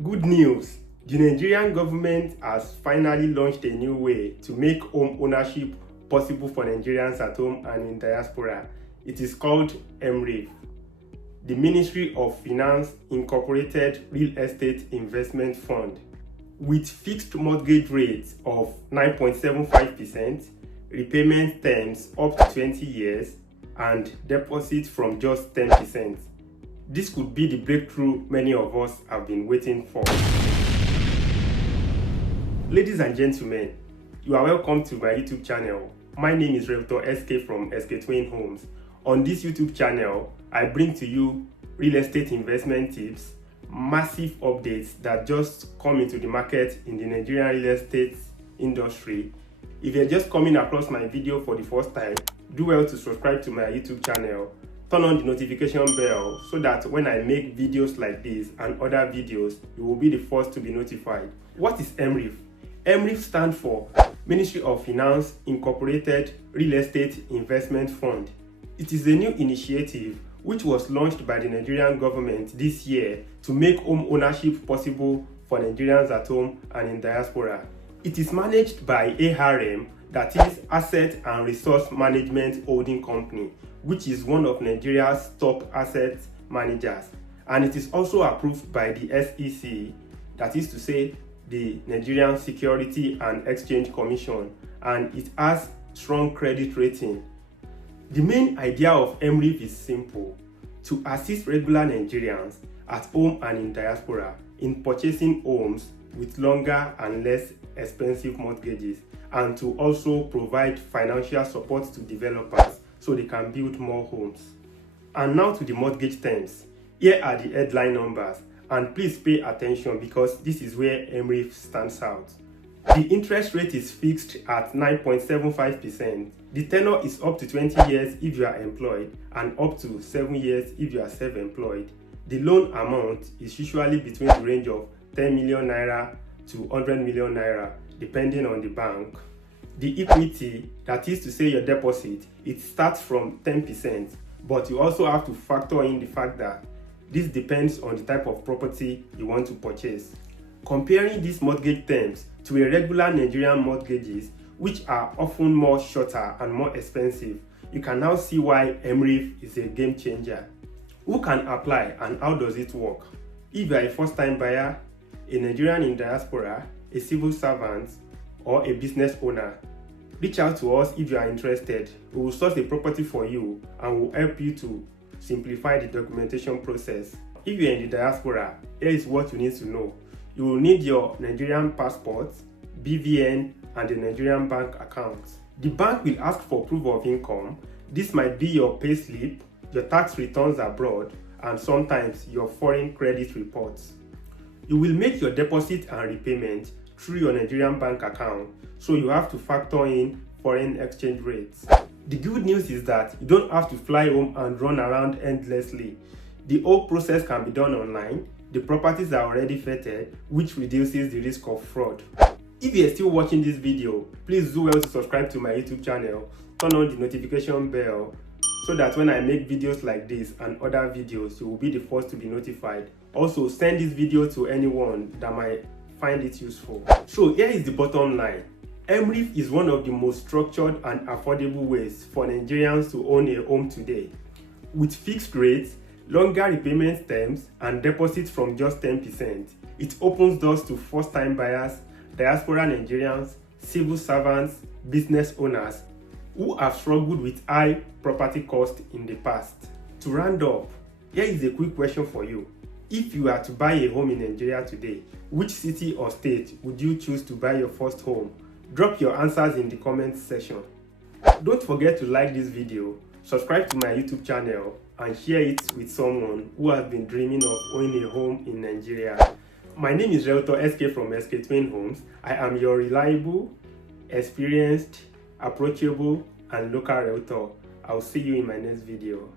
Good news! The Nigerian government has finally launched a new way to make home ownership possible for Nigerians at home and in diaspora. It is called MREIF. The Ministry of Finance Incorporated Real Estate Investment Fund. With fixed mortgage rates of 9.75%, repayment terms up to 20 years, and deposits from just 10%. This could be the breakthrough many of us have been waiting for. Ladies and gentlemen, you are welcome to my YouTube channel. My name is Realtor Heskay from Heskay Twain Homes. On this YouTube channel, I bring to you real estate investment tips, massive updates that just come into the market in the Nigerian real estate industry. If you're just coming across my video for the first time, do well to subscribe to my YouTube channel. Turn on the notification bell so that when I make videos like this and other videos, you will be the first to be notified. What is MREIF? MREIF stands for Ministry of Finance Incorporated Real Estate Investment Fund. It is a new initiative which was launched by the Nigerian government this year to make home ownership possible for Nigerians at home and in diaspora. It is managed by ARM, that is Asset and Resource Management Holding Company, which is one of Nigeria's top asset managers, and it is also approved by the SEC, that is to say the Nigerian Security and Exchange Commission, and it has strong credit rating. The main idea of MREIF is simple: to assist regular Nigerians at home and in diaspora in purchasing homes with longer and less expensive mortgages, and to also provide financial support to developers so they can build more homes. And now to the mortgage terms. Here are the headline numbers, and please pay attention because this is where MREIF stands out. The interest rate is fixed at 9.75%. The tenure is up to 20 years if you are employed and up to 7 years if you are self-employed. The loan amount is usually between the range of 10 million naira to 100 million naira depending on the bank. The equity, that is to say your deposit, it starts from 10%, but you also have to factor in the fact that this depends on the type of property you want to purchase. Comparing these mortgage terms to a regular Nigerian mortgages, which are often more shorter and more expensive, you can now see why MREIF is a game changer. Who can apply and how does it work? If you are a first-time buyer, a Nigerian in diaspora, a civil servant, or a business owner, reach out to us if you are interested. We will source a property for you and will help you to simplify the documentation process. If you are in the diaspora, here is what you need to know. You will need your Nigerian passport, BVN, and a Nigerian bank account. The bank will ask for proof of income. This might be your payslip, your tax returns abroad, and sometimes your foreign credit reports. You will make your deposit and repayment through your Nigerian bank account, so you have to factor in foreign exchange rates. The good news is that you don't have to fly home and run around endlessly. The whole process can be done online. The properties are already vetted, which reduces the risk of fraud. If you are still watching this video, please do well to subscribe to my YouTube channel, turn on the notification bell, so that when I make videos like this and other videos, you will be the first to be notified. Also, send this video to anyone that might find it useful. So here is the bottom line. MREIF is one of the most structured and affordable ways for Nigerians to own a home today. With fixed rates, longer repayment terms, and deposits from just 10%, it opens doors to first-time buyers, diaspora Nigerians, civil servants, business owners who have struggled with high property costs in the past. To round up, here is a quick question for you. If you are to buy a home in Nigeria today, which city or state would you choose to buy your first home? Drop your answers in the comments section. Don't forget to like this video, subscribe to my YouTube channel, and share it with someone who has been dreaming of owning a home in Nigeria. My name is Realtor Heskay from Heskay Twain Homes. I am your reliable, experienced, approachable, and local realtor. I'll see you in my next video.